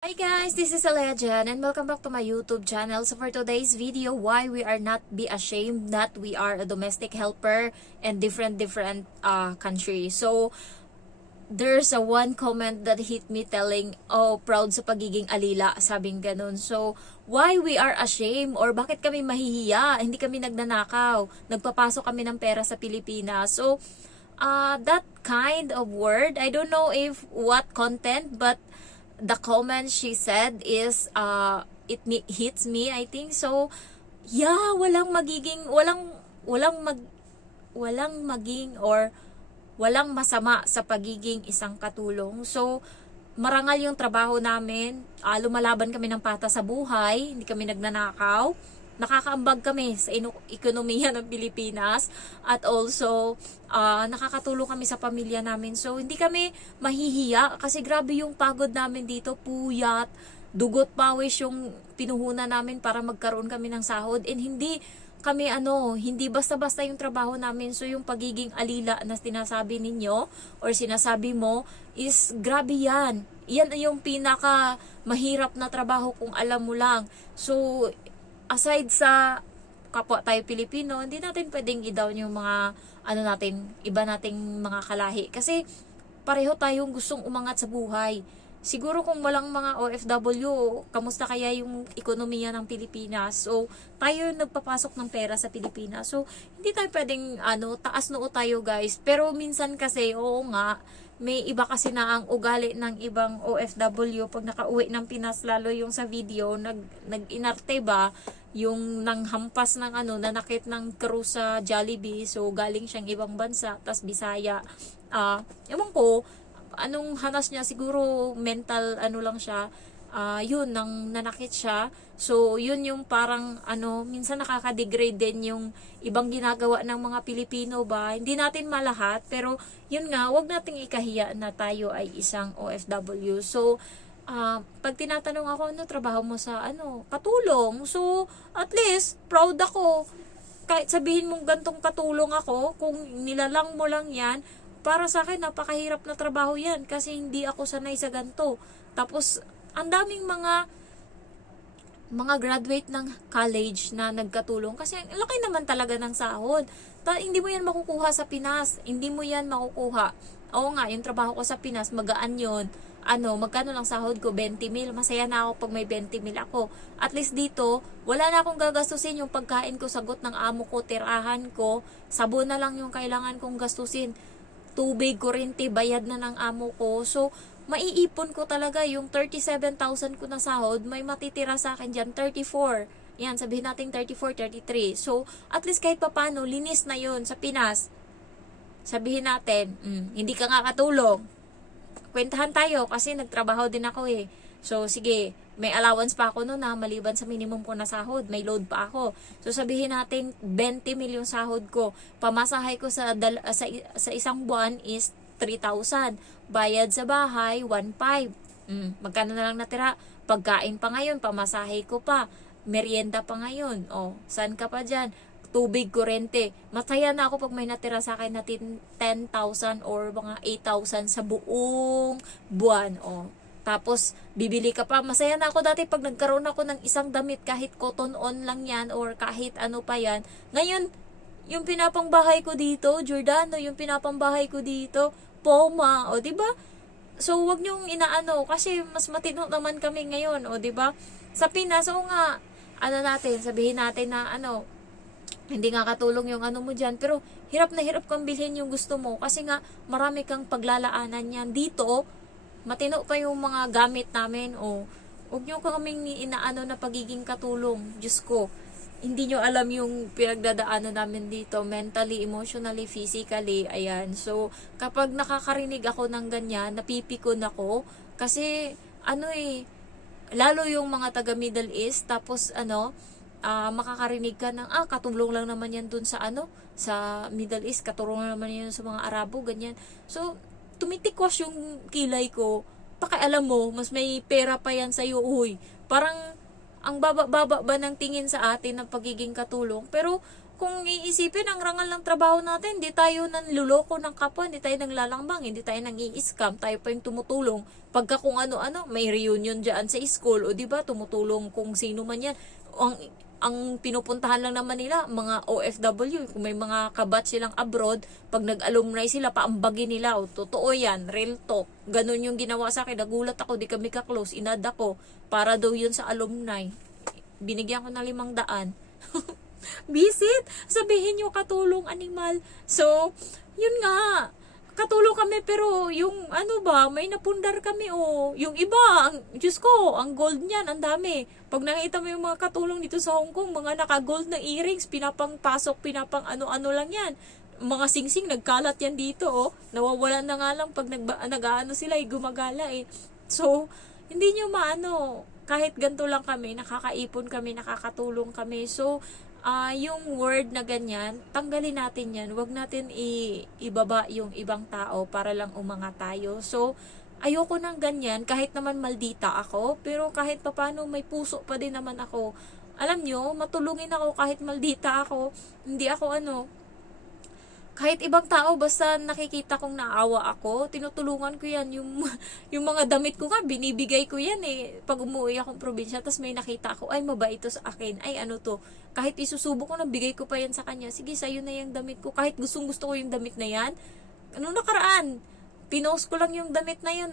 Hi guys, this is Alejan and welcome back to my YouTube channel. So for today's video, why we are not be ashamed that we are a domestic helper in different countries. So there's a one comment that hit me telling, oh, proud sa pagiging alila, sabing ganun. So why we are ashamed or bakit kami mahihiya, hindi kami nagnanakaw, nagpapasok kami ng pera sa Pilipinas. So that kind of word, I don't know if what content, but the comment she said is hits me, I think. So yeah, walang maging or walang masama sa pagiging isang katulong. So marangal yung trabaho namin, lumalaban kami ng pata sa buhay, hindi kami nagnanakaw, nakakaambag kami sa ekonomiya ng Pilipinas, at also nakakatulong kami sa pamilya namin. So hindi kami mahihiya kasi grabe yung pagod namin dito, puyat, dugot pawis yung pinuhunan namin para magkaroon kami ng sahod, and hindi basta-basta yung trabaho namin. So yung pagiging alila na sinasabi ninyo or sinasabi mo is grabe yan. Yan yung pinaka mahirap na trabaho kung alam mo lang. So aside sa kapwa tayo Pilipino, hindi natin pwedeng i-down yung mga iba nating mga kalahi. Kasi pareho tayong gustong umangat sa buhay. Siguro kung walang mga OFW, kamusta kaya yung ekonomiya ng Pilipinas? So, tayo yung nagpapasok ng pera sa Pilipinas. So, hindi tayo pwedeng taas noo tayo guys. Pero minsan kasi, oo nga, may iba kasi na ang ugali ng ibang OFW pag nakauwi ng Pinas, lalo yung sa video, nag-inarte ba, yung nanghampas ng nanakit ng cruise sa Jollibee. So, galing siyang ibang bansa, tas Bisaya. Ewan ko, anong hanas niya, siguro mental lang siya, yun, nang nanakit siya. So yun yung parang minsan nakaka-degrade din yung ibang ginagawa ng mga Pilipino ba, hindi natin malahat, pero yun nga, wag nating ikahiya na tayo ay isang OFW. So pag tinatanong ako, ano trabaho mo sa katulong, so at least proud ako. Kahit sabihin mong gantong katulong ako, kung nilalang mo lang yan, para sa akin napakahirap na trabaho yan kasi hindi ako sanay sa ganito. Tapos ang daming mga graduate ng college na nagkatulong kasi ang laki naman talaga ng sahod. Hindi mo yan makukuha sa Pinas, hindi mo yan makukuha. Oo nga, yung trabaho ko sa Pinas, magaan yun. Magkano lang sahod ko? 20 mil. Masaya na ako pag may 20 mil ako. At least dito, wala na akong gagastusin. Yung pagkain ko, sagot ng amo ko, tirahan ko, sabon na lang yung kailangan kong gastusin. Tubig, kuryente, bayad na ng amo ko. So, maiipon ko talaga yung 37,000 ko na sahod, may matitira sa akin dyan, 34. Yan, sabihin natin 34, 33. So, at least kahit papano, linis na yun sa Pinas. Sabihin natin, hindi ka nga katulong. Kwentahan tayo kasi nagtrabaho din ako eh. So, sige, may allowance pa ako noon na maliban sa minimum ko na sahod. May load pa ako. So, sabihin natin 20 milyong sahod ko. Pamasahay ko sa isang buwan is 3,000. Bayad sa bahay, 1,500. Magkano na lang natira? Pagkain pa ngayon, pamasahe ko pa. Merienda pa ngayon. Saan ka pa dyan? Tubig, kurente. Masaya na ako pag may natira sa akin na 10,000 or mga 8,000 sa buong buwan. Tapos, bibili ka pa. Masaya na ako dati pag nagkaroon ako ng isang damit, kahit cotton on lang yan or kahit ano pa yan. Ngayon, yung pinapangbahay ko dito, Giordano, yung pinapangbahay ko dito, Poma, diba? So, wag niyong inaano, kasi mas matino naman kami ngayon, diba? Sa Pinas, nga, sabihin natin na hindi nga katulong yung mo dyan, pero hirap na hirap kang bilhin yung gusto mo, kasi nga, marami kang paglalaanan yan. Dito, matino pa yung mga gamit namin, huwag niyo kaming inaano na pagiging katulong, Diyos ko. Hindi nyo alam yung pinagdadaanan namin dito, mentally, emotionally, physically, ayan. So, kapag nakakarinig ako ng ganyan, napipikon ako, kasi, lalo yung mga taga Middle East, tapos, makakarinig ka ng, katulong lang naman yan dun sa sa Middle East, katulong lang naman yan sa mga Arabo, ganyan. So, tumitikwas yung kilay ko, pakialam mo, mas may pera pa yan sa'yo, parang, ang baba ba ng tingin sa atin ng pagiging katulong, pero kung iisipin, ang rangal ng trabaho natin, hindi tayo nanluloko ng kapwa, hindi tayo nanglalambang, hindi tayo nang i-scam, tayo pa yung tumutulong. Pagka kung ano-ano, may reunion dyan sa school, o diba, tumutulong kung sino man yan. Ang pinupuntahan lang naman nila, mga OFW, kung may mga kabatch silang abroad, pag nag-alumni sila, paambagin nila, o totoo yan, real talk. Ganun yung ginawa sa akin, nagulat ako, di kami ka-close, inad ako, para daw yun sa alumni. Binigyan ko na 500. Visit, sabihin nyo katulong animal. So, yun nga, katulong kami pero yung ano ba, may napundar kami yung iba, Diyos ko, ang gold niyan, ang dami. Pag nakita mo yung mga katulong dito sa Hong Kong, mga naka-gold na earrings, pinapang pasok, pinapang ano-ano lang yan. Mga singsing, nagkalat yan dito nawawalan na nga lang pag nag-ano sila, gumagala So, hindi nyo maano, kahit ganito lang kami, nakakaipon kami, nakakatulong kami. So, yung word na ganyan, tanggalin natin yan. Huwag natin ibaba yung ibang tao para lang umangat tayo. So, ayoko ng ganyan, kahit naman maldita ako, pero kahit papano may puso pa din naman ako. Alam nyo, matulungin ako kahit maldita ako. Hindi ako kahit ibang tao, basta nakikita kong naawa ako, tinutulungan ko yan. Yung mga damit ko nga, binibigay ko yan pag umuwi akong probinsya, tapos may nakita ako, ay mabait ito sa akin, ay ano to, kahit isusubok ko, nabigay ko pa yan sa kanya, sige sa'yo na yung damit ko, kahit gustong gusto ko yung damit na yan. Anong nakaraan? Pinost ko lang yung damit na yun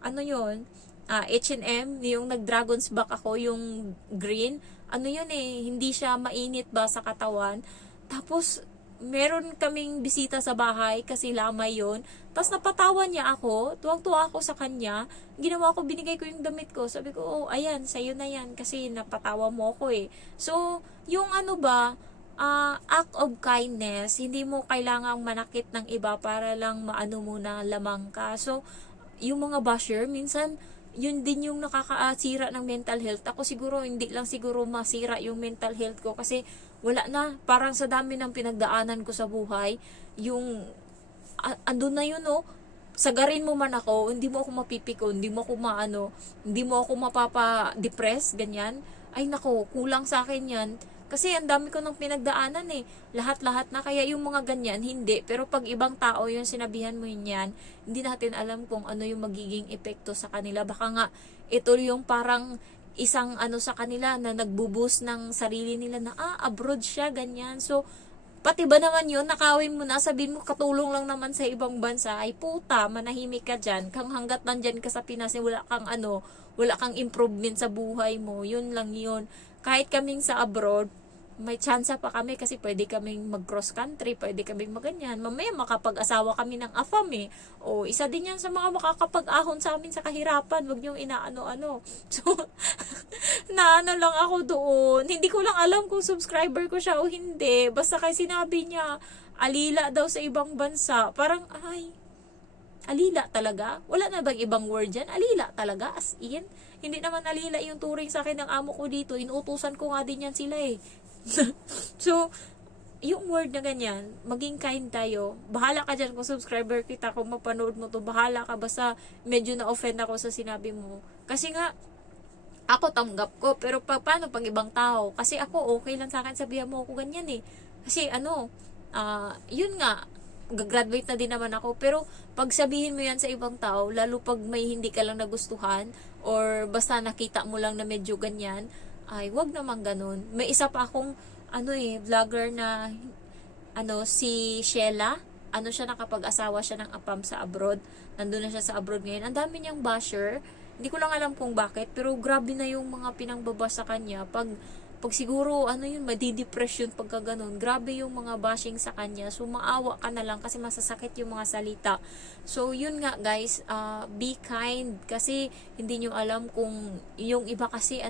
ano yun? H&M, yung nag-dragon's back ako, yung green, ano yun hindi siya mainit ba sa katawan. Tapos, meron kaming bisita sa bahay kasi lamay yun. Tapos napatawa niya ako, tuwang-tuwa ako sa kanya. Ginawa ko, binigay ko yung damit ko. Sabi ko, ayan, sa'yo na yan kasi napatawa mo ako So, yung act of kindness, hindi mo kailangang manakit ng iba para lang maano mo na lamang ka. So, yung mga basher, minsan, yun din yung nakakasira ng mental health. Ako siguro, hindi lang siguro masira yung mental health ko kasi wala na. Parang sa dami ng pinagdaanan ko sa buhay, yung, andun na yun sagarin mo man ako, hindi mo ako mapipiko, hindi mo ako hindi mo ako mapapa-depress, ganyan. Ay nako, kulang sa akin yan. Kasi ang dami ko ng pinagdaanan Lahat-lahat na. Kaya yung mga ganyan, hindi. Pero pag ibang tao yung sinabihan mo yun yan, hindi natin alam kung ano yung magiging epekto sa kanila. Baka nga, ito yung parang isang sa kanila na nagbuboost ng sarili nila na, abroad siya, ganyan. So, pati ba naman yun, nakawin mo na, sabihin mo, katulong lang naman sa ibang bansa, ay puta, manahimik ka dyan. Hanggat nandyan ka sa Pinas, wala kang improvement sa buhay mo. Yun lang yun. Kahit kaming sa abroad, may chance pa kami kasi pwede kaming mag-cross country, pwede kaming maganyan. Mamaya makapag-asawa kami ng afam isa din yan sa mga makakapag-ahon sa amin sa kahirapan. Huwag niyong inaano-ano. So, naano lang ako doon. Hindi ko lang alam kung subscriber ko siya o hindi. Basta kay sinabi niya, alila daw sa ibang bansa. Parang, alila talaga? Wala na bang ibang word dyan? Alila talaga? As in? Hindi naman alila yung turing sa akin ng amo ko dito. Inuutusan ko nga din yan sila So, yung word na ganyan, maging kind tayo. Bahala ka dyan kung subscriber kita, kung mapanood mo to, bahala ka. Basta medyo na-offend ako sa sinabi mo. Kasi nga, ako tanggap ko. Pero paano pag ibang tao? Kasi ako, okay lang sa akin, sabihan mo ako ganyan Kasi yun nga, gagraduate na din naman ako. Pero pag sabihin mo yan sa ibang tao, lalo pag may hindi ka lang nagustuhan, or basta nakita mo lang na medyo ganyan, ay wag naman ganun. May isa pa akong vlogger na si Sheila, siya, nakapag-asawa siya ng apam sa abroad. Nandun na siya sa abroad ngayon. Ang dami niyang basher. Hindi ko lang alam kung bakit, pero grabe na yung mga pinangbaba sa kanya. Pag siguro, madidepress yun pagka ganun. Grabe yung mga bashing sa kanya. So, maawa ka na lang kasi masasakit yung mga salita. So, yun nga guys, be kind. Kasi, hindi nyo alam kung yung iba kasi,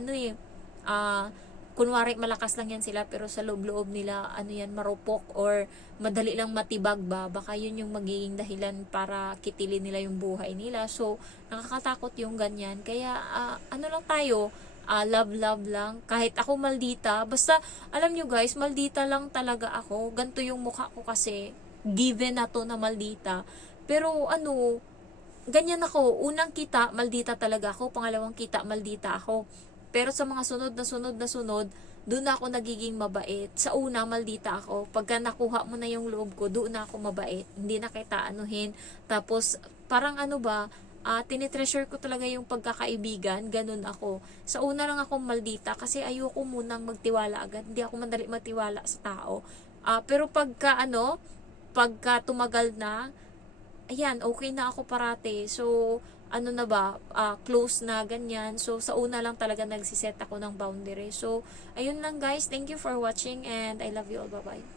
kunwari malakas lang yan sila, pero sa loob-loob nila, marupok or madali lang matibag ba. Baka yun yung magiging dahilan para kitilin nila yung buhay nila. So, nakakatakot yung ganyan. Kaya, lang tayo, love lang. Kahit ako maldita, basta, alam nyo guys, maldita lang talaga ako. Ganto yung mukha ko kasi, given na to na maldita. Pero, ganyan ako. Unang kita, maldita talaga ako. Pangalawang kita, maldita ako. Pero sa mga sunod, doon na ako nagiging mabait. Sa una, maldita ako. Pagka nakuha mo na yung loob ko, doon na ako mabait. Hindi na kita anuhin. Tapos, parang ano ba, tinitreasure ko talaga yung pagkakaibigan. Ganun ako. Sa una lang akong maldita kasi ayoko munang magtiwala agad. Hindi ako madali matiwala sa tao. Pero pagka tumagal na, ayan, okay na ako parate. So, ano na ba, close na ganyan. So, sa una lang talaga nagsiset ako ng boundary. So, ayun lang guys. Thank you for watching and I love you all. Bye-bye.